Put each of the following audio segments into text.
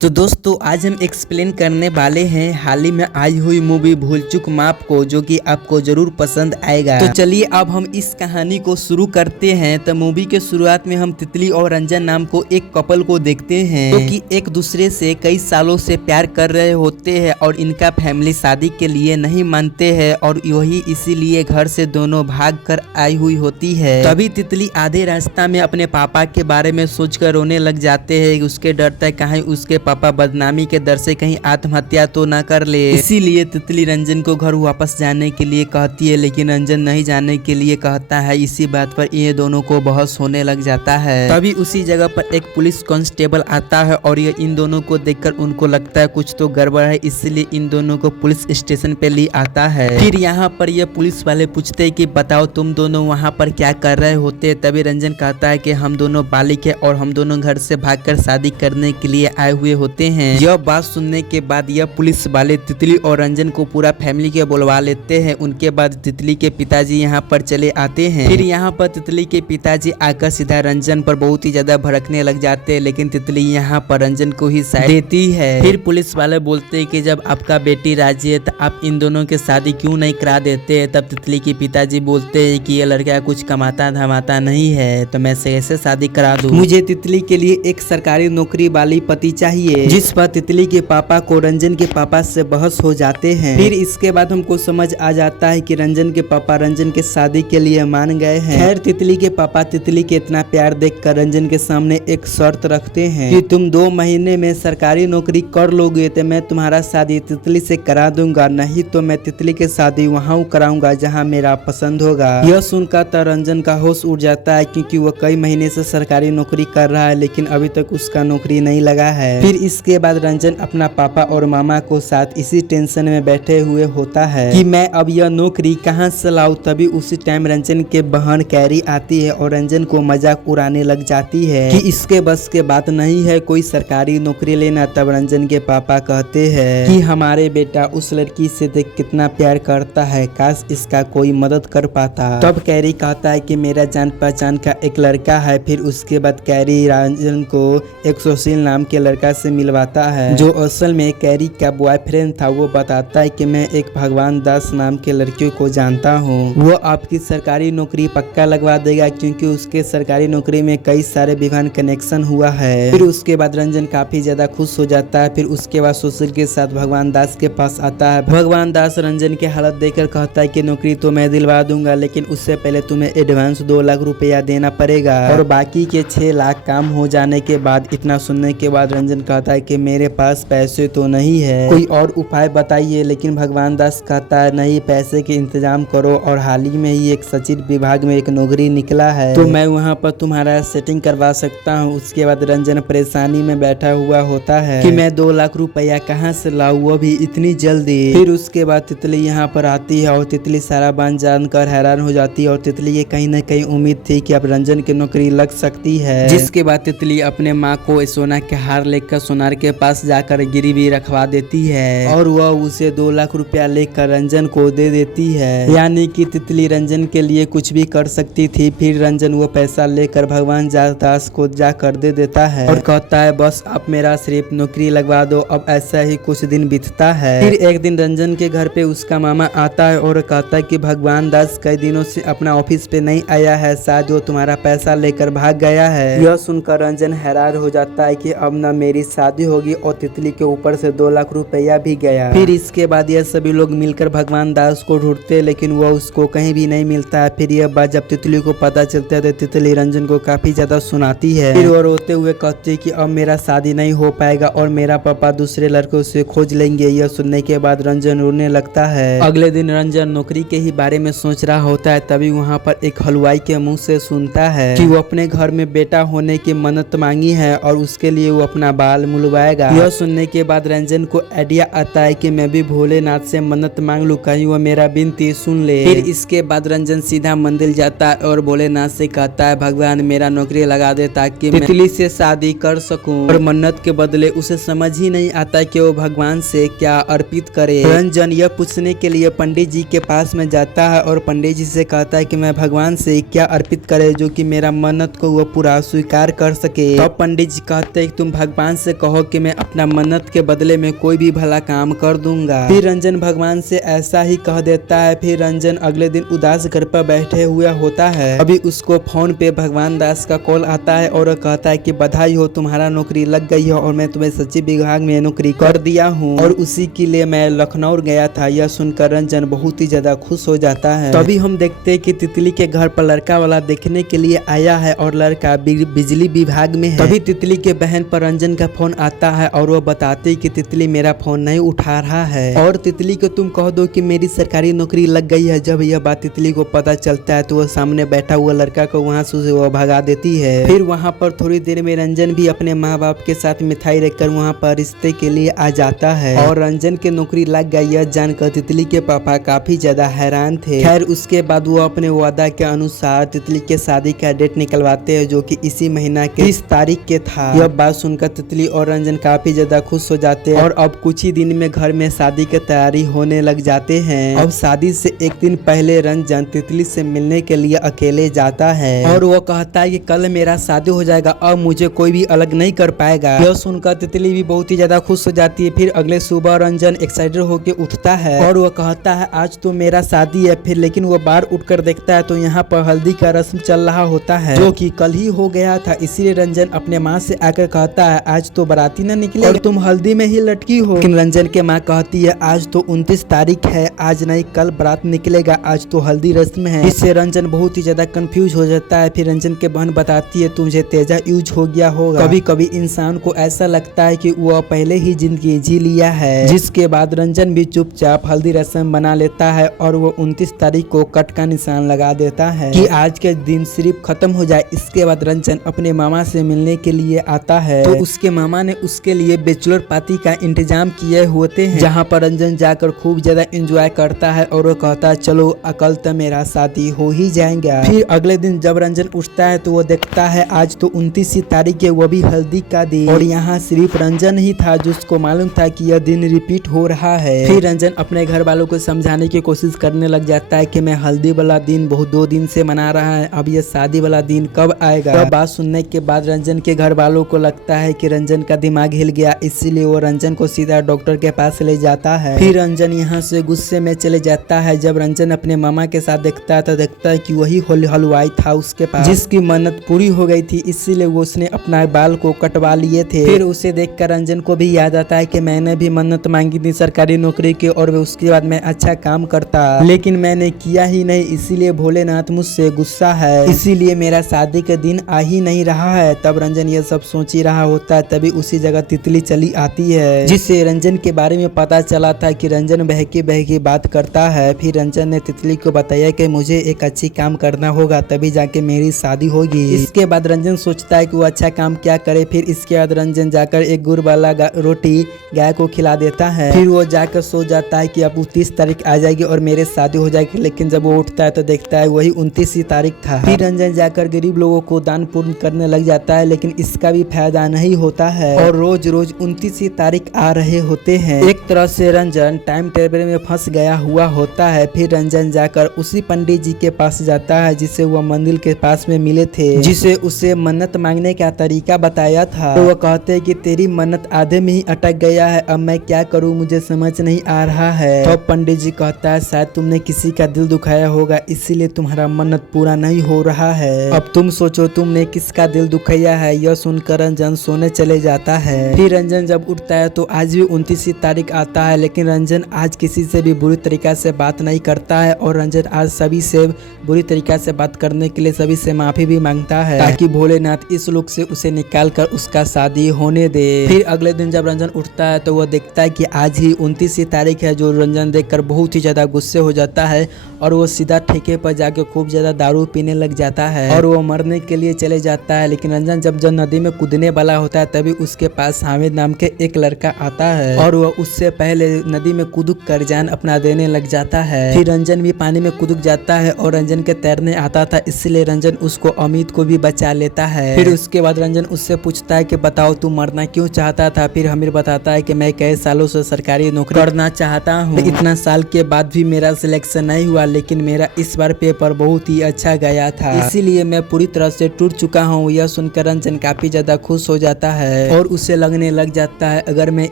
तो दोस्तों आज हम एक्सप्लेन करने वाले हैं हाल ही में आई हुई मूवी भूल चूक माफ को, जो कि आपको जरूर पसंद आएगा। तो चलिए अब हम इस कहानी को शुरू करते हैं। तो मूवी के शुरुआत में हम तितली और रंजन नाम को एक कपल को देखते हैं, जो कि एक दूसरे से कई सालों से प्यार कर रहे होते हैं और इनका फैमिली शादी के लिए नहीं मानते हैं और यही इसीलिए घर से दोनों भाग कर आई हुई होती है। तभी तितली आधे रास्ता में अपने पापा के बारे में सोचकर रोने लग जाते हैं। उसके डरता है कहीं उसके पापा बदनामी के डर से कहीं आत्महत्या तो ना कर ले। इसीलिए तितली रंजन को घर वापस जाने के लिए कहती है, लेकिन रंजन नहीं जाने के लिए कहता है। इसी बात पर ये दोनों को बहस होने लग जाता है। तभी उसी जगह पर एक पुलिस कांस्टेबल आता है और ये इन दोनों को देखकर उनको लगता है कुछ तो गड़बड़ है, इसलिए इन दोनों को पुलिस स्टेशन पे ले आता है। फिर यहाँ पर ये पुलिस वाले पूछते हैं कि बताओ तुम दोनों वहाँ पर क्या कर रहे होते। तभी रंजन कहता है कि हम दोनों बालिक है और हम दोनों घर से भागकर शादी करने के लिए आए हुए होते हैं। यह बात सुनने के बाद यह पुलिस वाले तितली और रंजन को पूरा फैमिली के बुलवा लेते हैं। उनके बाद तितली के पिताजी यहाँ पर चले आते हैं। फिर यहाँ पर तितली के पिताजी आकर सीधा रंजन पर बहुत ही ज्यादा भड़कने लग जाते हैं, लेकिन तितली यहाँ पर रंजन को ही साइड देती है। फिर पुलिस वाले बोलते हैं कि जब आपका बेटी राजी है तो आप इन दोनों की शादी क्यों नहीं करा देते। तब तितली के पिताजी बोलते हैं कि यह लड़का कुछ कमाता धमाता नहीं है, तो मैं कैसे शादी करा दूं। मुझे तितली के लिए एक सरकारी नौकरी वाली पति चाहिए। जिस पर तितली के पापा को रंजन के पापा से बहस हो जाते हैं। फिर इसके बाद हमको समझ आ जाता है कि रंजन के पापा रंजन के शादी के लिए मान गए हैं। खैर तितली के पापा तितली के इतना प्यार देखकर रंजन के सामने एक शर्त रखते हैं कि तुम 2 महीने में सरकारी नौकरी कर लोगे तो मैं तुम्हारा शादी तितली से करा दूंगा, नहीं तो मैं तितली के शादी वहाँ कराऊंगा जहाँ मेरा पसंद होगा। यह सुनकर तो रंजन का होश उड़ जाता है, क्योंकि वो कई महीने से सरकारी नौकरी कर रहा है लेकिन अभी तक उसका नौकरी नहीं लगा है। फिर इसके बाद रंजन अपना पापा और मामा को साथ इसी टेंशन में बैठे हुए होता है कि मैं अब यह नौकरी कहां से लाऊं। तभी उसी टाइम रंजन के बहन कैरी आती है और रंजन को मजाक उड़ाने लग जाती है कि इसके बस के बात नहीं है कोई सरकारी नौकरी लेना। तब रंजन के पापा कहते हैं कि हमारे बेटा उस लड़की से देख कितना प्यार करता है, काश इसका कोई मदद कर पाता। तब कैरी कहता है कि मेरा जान पहचान का एक लड़का है। फिर उसके बाद कैरी रंजन को एक सुशील नाम के लड़का से मिलवाता है, जो असल में कैरी का बॉयफ्रेंड था। वो बताता है कि मैं एक भगवान दास नाम के लड़के को जानता हूँ, वो आपकी सरकारी नौकरी पक्का लगवा देगा, क्योंकि उसके सरकारी नौकरी में कई सारे विवाह कनेक्शन हुआ है। फिर उसके बाद रंजन काफी ज्यादा खुश हो जाता है। फिर उसके बाद सुशील के साथ भगवान दास के पास आता है। भगवान दास रंजन की हालत देखकर कहता है कि नौकरी तो मैं दिलवा दूंगा, लेकिन उससे पहले तुम्हें एडवांस 2 लाख रुपया देना पड़ेगा और बाकी के 6 लाख काम हो जाने के बाद। इतना सुनने के बाद रंजन कहता है कि मेरे पास पैसे तो नहीं है, कोई और उपाय बताइए। लेकिन भगवान दास कहता है नहीं, पैसे के इंतजाम करो और हाल ही में ही एक सचिव विभाग में एक नौकरी निकला है, तो मैं वहाँ पर तुम्हारा सेटिंग करवा सकता हूँ। उसके बाद रंजन परेशानी में बैठा हुआ होता है कि मैं 2 लाख रुपया कहाँ से लाऊं, वो भी इतनी जल्दी। फिर उसके बाद तितली यहाँ पर आती है और तितली सारा बात जानकर हैरान हो जाती है और तितली ये कहीं न कहीं उम्मीद थी कि अब रंजन की नौकरी लग सकती है। जिसके बाद तितली अपने माँ को सोना के हार लेकर सोनार के पास जाकर गिरवी रखवा देती है और वह उसे 2 लाख रुपया लेकर रंजन को दे देती है। यानी कि तितली रंजन के लिए कुछ भी कर सकती थी। फिर रंजन वो पैसा लेकर भगवान दास को जाकर दे देता है और कहता है बस अब मेरा सिर्फ नौकरी लगवा दो। अब ऐसा ही कुछ दिन बीतता है। फिर एक दिन रंजन के घर पे उसका मामा आता है और कहता है कि भगवान दास कई दिनों से अपना ऑफिस पे नहीं आया है, शायद वो तुम्हारा पैसा लेकर भाग गया है। यह सुनकर रंजन हैरान हो जाता है कि अब न मेरी शादी होगी और तितली के ऊपर से 2 लाख रुपया भी गया। फिर इसके बाद यह सभी लोग मिलकर भगवान दास को ढूंढते, लेकिन वह उसको कहीं भी नहीं मिलता है। फिर यह बात जब तितली को पता चलता है तो तितली रंजन को काफी ज्यादा सुनाती है। फिर वो रोते हुए कहती है कि अब मेरा शादी नहीं हो पाएगा और मेरा पापा दूसरे लड़कों से खोज लेंगे। यह सुनने के बाद रंजन रोने लगता है। अगले दिन रंजन नौकरी के ही बारे में सोच रहा होता है। तभी वहाँ पर एक हलवाई के मुँह से सुनता है कि वो अपने घर में बेटा होने की मन्नत मांगी है और उसके लिए वो अपना बाल मुलवाएगा। यह सुनने के बाद रंजन को आइडिया आता है कि मैं भी भोलेनाथ से मन्नत मांग लूं, कहीं वो मेरा विनती सुन ले। फिर इसके बाद रंजन सीधा मंदिर जाता है और भोलेनाथ से कहता है भगवान मेरा नौकरी लगा दे ताकि मैं तितली से शादी कर सकूं। और मन्नत के बदले उसे समझ ही नहीं आता कि वो भगवान से क्या अर्पित करे। रंजन यह पूछने के लिए पंडित जी के पास में जाता है और पंडित जी से कहता है कि मैं भगवान से क्या अर्पित करे जो कि मेरा मन्नत को वो पूरा स्वीकार कर सके। तब पंडित जी कहते हैं कि तुम भगवान से से कहो कि मैं अपना मन्नत के बदले में कोई भी भला काम कर दूंगा। फिर रंजन भगवान से ऐसा ही कह देता है। फिर रंजन अगले दिन उदास घर पर बैठे हुए होता है। अभी उसको फोन पे भगवान दास का कॉल आता है और कहता है कि बधाई हो, तुम्हारा नौकरी लग गई है और मैं तुम्हें सचिव विभाग में नौकरी कर दिया हूँ और उसी के लिए मैं लखनऊ गया था। यह सुनकर रंजन बहुत ही ज्यादा खुश हो जाता है। तभी हम देखते हैं कि तितली के घर पर लड़का वाला देखने के लिए आया है और लड़का बिजली विभाग में है। तभी तितली के बहन पर रंजन का फोन आता है और वो बताते कि तितली मेरा फोन नहीं उठा रहा है और तितली को तुम कह दो कि मेरी सरकारी नौकरी लग गई है। जब यह बात तितली को पता चलता है तो वह सामने बैठा हुआ लड़का को वहाँ से वह भगा देती है। फिर वहाँ पर थोड़ी देर में रंजन भी अपने माँ बाप के साथ मिठाई रखकर वहाँ पर रिश्ते के लिए आ जाता है और रंजन की नौकरी लग गई यह जानकर तितली के पापा काफी ज्यादा हैरान थे। खैर उसके बाद वो अपने वादा के अनुसार तितली के शादी का डेट निकलवाते हैं जो कि इसी महीना के 30 तारीख के था। यह बात सुनकर तितली और रंजन काफी ज्यादा खुश हो जाते हैं और अब कुछ ही दिन में घर में शादी की तैयारी होने लग जाते हैं। अब शादी से एक दिन पहले रंजन तितली से मिलने के लिए अकेले जाता है और वो कहता है कि कल मेरा शादी हो जाएगा, अब मुझे कोई भी अलग नहीं कर पाएगा। यह सुनकर तितली भी बहुत ही ज्यादा खुश हो जाती है। फिर अगले सुबह रंजन एक्साइटेड होकर उठता है और वो कहता है आज तो मेरा शादी है। फिर लेकिन वो बाहर उठकर देखता है तो यहाँ पर हल्दी का रस्म चल रहा होता है जो कि कल ही हो गया था। इसीलिए रंजन अपने माँ से आकर कहता है आज तो बाराती न निकले और तुम हल्दी में ही लटकी हो। लेकिन रंजन के माँ कहती है आज तो 29 तारीख है, आज नहीं कल बारात निकलेगा, आज तो हल्दी रस्म है। इससे रंजन बहुत ही ज्यादा कंफ्यूज हो जाता है। फिर रंजन के बहन बताती है तुझे तेजा यूज हो गया होगा। कभी कभी इंसान को ऐसा लगता है कि वह पहले ही जिंदगी जी लिया है। जिसके बाद रंजन भी चुपचाप हल्दी रस्म बना लेता है और वो 29 तारीख को कट का निशान लगा देता है कि आज के दिन सिर्फ खत्म हो जाए। इसके बाद रंजन अपने मामा से मिलने के लिए आता है तो उसके मामा ने उसके लिए बैचलर पार्टी का इंतजाम किए होते हैं जहाँ पर रंजन जाकर खूब ज्यादा एंजॉय करता है और वो कहता है चलो अकल तो मेरा शादी हो ही जाएगा। फिर अगले दिन जब रंजन उठता है तो वो देखता है आज तो 29 तारीख है, वो भी हल्दी का दिन और यहाँ सिर्फ रंजन ही था जिसको मालूम था कि यह दिन रिपीट हो रहा है। फिर रंजन अपने घर वालों को समझाने की कोशिश करने लग जाता है कि मैं हल्दी वाला दिन बहुत 2 दिन से मना रहा है, अब यह शादी वाला दिन कब आएगा। तब बात सुनने के बाद रंजन के घर वालों को लगता है कि रंजन का दिमाग हिल गया, इसीलिए वो रंजन को सीधा डॉक्टर के पास ले जाता है। फिर रंजन यहाँ से गुस्से में चले जाता है। जब रंजन अपने मामा के साथ देखता है तो देखता है कि वही हलवाई था उसके पास जिसकी मन्नत पूरी हो गई थी, इसीलिए वो उसने अपना बाल को कटवा लिए थे। फिर उसे देखकर रंजन को भी याद आता है कि मैंने भी मन्नत मांगी थी सरकारी नौकरी की और उसके बाद मैं अच्छा काम करता, लेकिन मैंने किया ही नहीं, इसीलिए भोलेनाथ मुझसे गुस्सा है, इसीलिए मेरा शादी के दिन आ ही नहीं रहा है। तब रंजन ये सब सोच ही रहा होता है तभी उसी जगह तितली चली आती है जिससे रंजन के बारे में पता चला था कि रंजन बहकी बहकी बात करता है। फिर रंजन ने तितली को बताया कि मुझे एक अच्छी काम करना होगा तभी जाके मेरी शादी होगी। इसके बाद रंजन सोचता है कि वो अच्छा काम क्या करे। फिर इसके बाद रंजन जाकर एक गुड़ वाला रोटी गाय को खिला देता है। फिर वो जाकर सो जाता है कि अब 29 तारीख आ जाएगी और मेरे शादी हो जाएगी। लेकिन जब वो उठता है तो देखता है वही 29 ही तारीख था। फिर रंजन जाकर गरीब लोगों को दान पुण्य करने लग जाता है, लेकिन इसका भी फायदा नहीं होता है और रोज रोज 29 ही तारीख आ रहे होते हैं। एक तरह से रंजन टाइम टेबल में फंस गया हुआ होता है। फिर रंजन जाकर उसी पंडित जी के पास जाता है जिसे वह मंदिर के पास में मिले थे, जिसे उसे मन्नत मांगने का तरीका बताया था। तो वो कहते हैं कि तेरी मन्नत आधे में ही अटक गया है, अब मैं क्या करूं मुझे समझ नहीं आ रहा है। तो पंडित जी कहता है शायद तुमने किसी का दिल दुखाया होगा इसीलिए तुम्हारा मन्नत पूरा नहीं हो रहा है, अब तुम सोचो तुमने किसका दिल दुखाया है। यह सुनकर रंजन सोने चले जाता है। फिर रंजन जब उठता है तो आज भी 29 तारीख आता है, लेकिन रंजन आज किसी से भी बुरी तरीका से बात नहीं करता है और रंजन आज सभी से बुरी तरीका से बात करने के लिए सभी से माफी भी मांगता है ताकि भोलेनाथ इस लोक से उसे निकाल कर उसका शादी होने दे। फिर अगले दिन जब रंजन उठता है तो वह देखता है कि आज ही 29 तारीख है, जो रंजन देखकर बहुत ही ज्यादा गुस्से हो जाता है और वो सीधा ठेके पर जाके खूब ज्यादा दारू पीने लग जाता है और वो मरने के लिए चले जाता है। लेकिन रंजन जब नदी में कूदने वाला होता है तभी उसके पास हामिद नाम के एक लड़का आता है और वह उससे पहले नदी में कूद कर जान अपना देने लग जाता है। फिर रंजन भी पानी में कूद जाता है और रंजन के तैरने आता था, इसलिए रंजन उसको अमित को भी बचा लेता है। फिर उसके बाद रंजन उससे पूछता है कि बताओ तू मरना क्यों चाहता था। फिर हमीर बताता है कि मैं कई सालों से सरकारी नौकरी करना चाहता हूँ, इतना साल के बाद भी मेरा सिलेक्शन नहीं हुआ, लेकिन मेरा इस बार पेपर बहुत ही अच्छा गया था, इसीलिए मैं पूरी तरह से टूट चुका हूँ। यह सुनकर रंजन काफी ज्यादा खुश हो जाता है। है और उसे लगने लग जाता है अगर मैं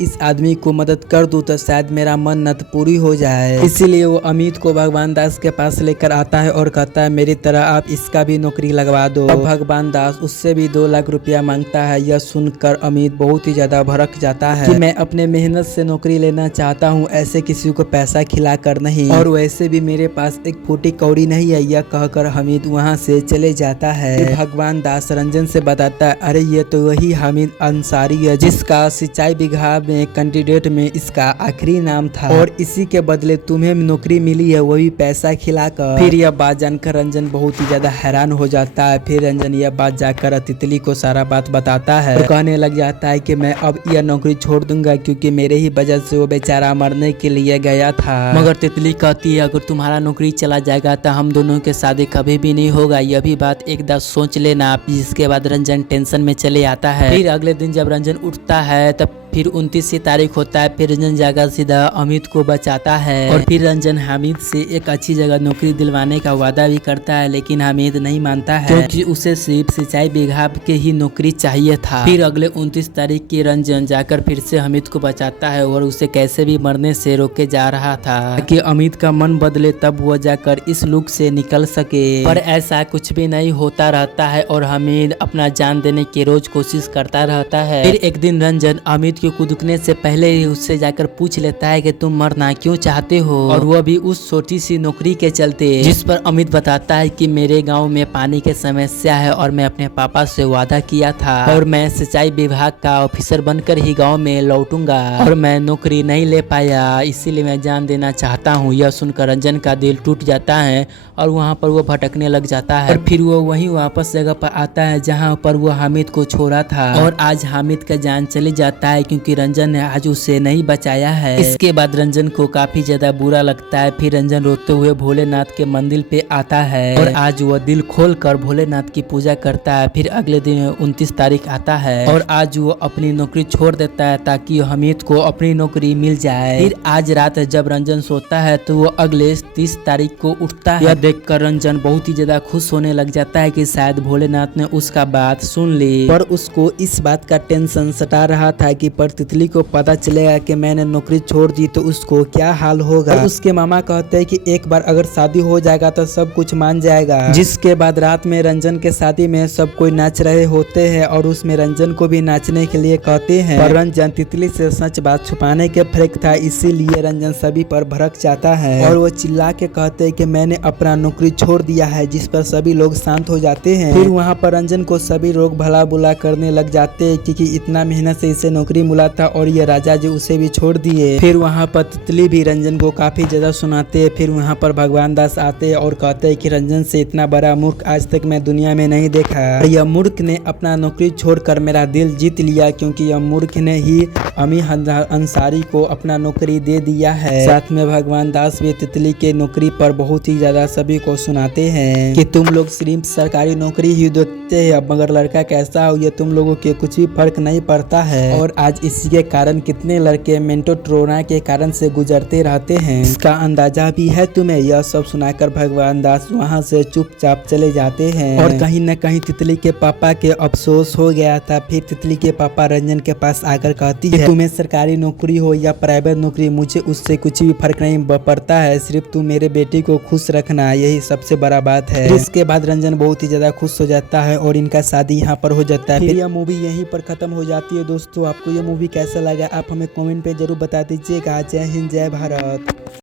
इस आदमी को मदद कर दूं तो शायद मेरा मन्नत पूरी हो जाए। इसीलिए वो अमित को भगवान दास के पास लेकर आता है और कहता है मेरी तरह आप इसका भी नौकरी लगवा दो। अब भगवान दास उससे भी 2 लाख रुपया मांगता है। यह सुनकर अमित बहुत ही ज्यादा भड़क जाता है कि मैं अपने मेहनत से नौकरी लेना चाहता हूँ, ऐसे किसी को पैसा खिला कर नहीं, और वैसे भी मेरे पास एक फूटी कौड़ी नहीं है। यह कहकर हामिद वहाँ से चले जाता है। भगवान दास रंजन से बताता है अरे ये तो वही हामिद अंसारी है जिसका सिंचाई विभाग में कैंडिडेट में इसका आखिरी नाम था और इसी के बदले तुम्हें नौकरी मिली है, वही पैसा खिलाकर। फिर यह बात जानकर रंजन बहुत ही ज्यादा हैरान हो जाता है। फिर रंजन यह बात जाकर तितली को सारा बात बताता है और कहने लग जाता है कि मैं अब यह नौकरी छोड़ दूंगा क्योंकि मेरे ही वजह से वो बेचारा मरने के लिए गया था। मगर तितली कहती है अगर तुम्हारा नौकरी चला जाएगा तो हम दोनों के शादी कभी भी नहीं होगा, यह भी बात एक बार सोच लेना। जिसके बाद रंजन टेंशन में चले आता है। फिर अगले दिन जब रंजन उठता है तब फिर 29 तारीख होता है। फिर रंजन जाकर सीधा अमित को बचाता है और फिर रंजन हामिद से एक अच्छी जगह नौकरी दिलवाने का वादा भी करता है, लेकिन हामिद नहीं मानता है क्योंकि उसे सिर्फ सिंचाई विभाग के ही नौकरी चाहिए था। फिर अगले 29 तारीख की रंजन जाकर फिर से हामिद को बचाता है और उसे कैसे भी मरने से रोके जा रहा था कि अमित का मन बदले तब वो जाकर इस लुक से निकल सके। पर ऐसा कुछ भी नहीं होता रहता है और हामिद अपना जान देने की रोज कोशिश करता रहता है। फिर एक दिन रंजन अमित के कूदने से पहले ही उससे जाकर पूछ लेता है कि तुम मरना क्यों चाहते हो, और वह भी उस छोटी सी नौकरी के चलते। जिस पर अमित बताता है कि मेरे गांव में पानी की समस्या है और मैं अपने पापा से वादा किया था और मैं सिंचाई विभाग का ऑफिसर बनकर ही गांव में लौटूंगा और मैं नौकरी नहीं ले पाया, इसीलिए मैं जान देना चाहता हूँ। यह सुनकर रंजन का दिल टूट जाता है और वहाँ पर वो भटकने लग जाता है और फिर वो वहीं वापस जगह पर आता है जहाँ पर वो हामिद को छोड़ा था। और आज हामिद का जान चली जाता है क्योंकि रंजन ने आज उसे नहीं बचाया है। इसके बाद रंजन को काफी ज्यादा बुरा लगता है। फिर रंजन रोते हुए भोलेनाथ के मंदिर पे आता है और आज वो दिल खोल कर भोलेनाथ की पूजा करता है। फिर अगले दिन 29 तारीख आता है और आज वो अपनी नौकरी छोड़ देता है ताकि हामिद को अपनी नौकरी मिल जाए। फिर आज रात जब रंजन सोता है तो वो अगले 30 तारीख को उठता है। यह देखकर रंजन बहुत ही ज्यादा खुश होने लग जाता है कि शायद भोलेनाथ ने उसका बात सुन ली, पर उसको इस बात का टेंशन सता रहा था कि पर तितली को पता चलेगा कि मैंने नौकरी छोड़ दी तो उसको क्या हाल होगा। और उसके मामा कहते हैं कि एक बार अगर शादी हो जाएगा तो सब कुछ मान जाएगा। जिसके बाद रात में रंजन के शादी में सब कोई नाच रहे होते हैं और उसमें रंजन को भी नाचने के लिए कहते हैं, पर रंजन तितली से सच बात छुपाने के फेंक था, इसीलिए रंजन सभी पर भड़क जाता है और वो चिल्ला के कहते हैं कि मैंने अपना नौकरी छोड़ दिया है, जिस पर सभी लोग शांत हो जाते हैं। फिर वहाँ पर रंजन को सभी लोग भला बुला करने लग जाते हैं क्योंकि इतना मेहनत से इसे नौकरी मिला था और ये राजा जी उसे भी छोड़ दिए। फिर वहाँ पर तितली भी रंजन को काफी ज्यादा सुनाते हैं। फिर वहाँ पर भगवान दास आते हैं और कहते हैं कि रंजन से इतना बड़ा मूर्ख आज तक मैं दुनिया में नहीं देखा। यह मूर्ख ने अपना नौकरी छोड़कर मेरा दिल जीत लिया क्योंकि यह मूर्ख ने ही अमित अंसारी को अपना नौकरी दे दिया है। साथ में भगवान दास भी तितली के नौकरी पर बहुत ही ज्यादा सभी को सुनाते हैं कि तुम लोग सिर्फ सरकारी नौकरी ही देखते हैं, मगर लड़का कैसा हो ये तुम लोगों के कुछ भी फर्क नहीं पड़ता है। और आज इसी के कारण कितने लड़के मेंटो ट्रोना के कारण से गुजरते रहते हैं, इसका अंदाजा भी है तुम्हें। यह सब सुनाकर भगवान दास वहाँ से चुपचाप चले जाते हैं और कहीं न कहीं तितली के पापा के अफसोस हो गया था। फिर तितली के पापा रंजन के पास आकर कहती है तुम्हें सरकारी नौकरी हो या प्राइवेट नौकरी, मुझे उससे कुछ भी फर्क नहीं पड़ता है, सिर्फ तू मेरे बेटी को खुश रखना, यही सबसे बड़ा बात है। इसके बाद रंजन बहुत ही ज्यादा खुश हो जाता है और इनका शादी यहाँ पर हो जाता है। फिर यह मूवी यहीं पर खत्म हो जाती है। दोस्तों आपको यह मूवी कैसा लगा आप हमें कमेंट पे जरूर बता दीजिएगा। जय हिंद जय भारत।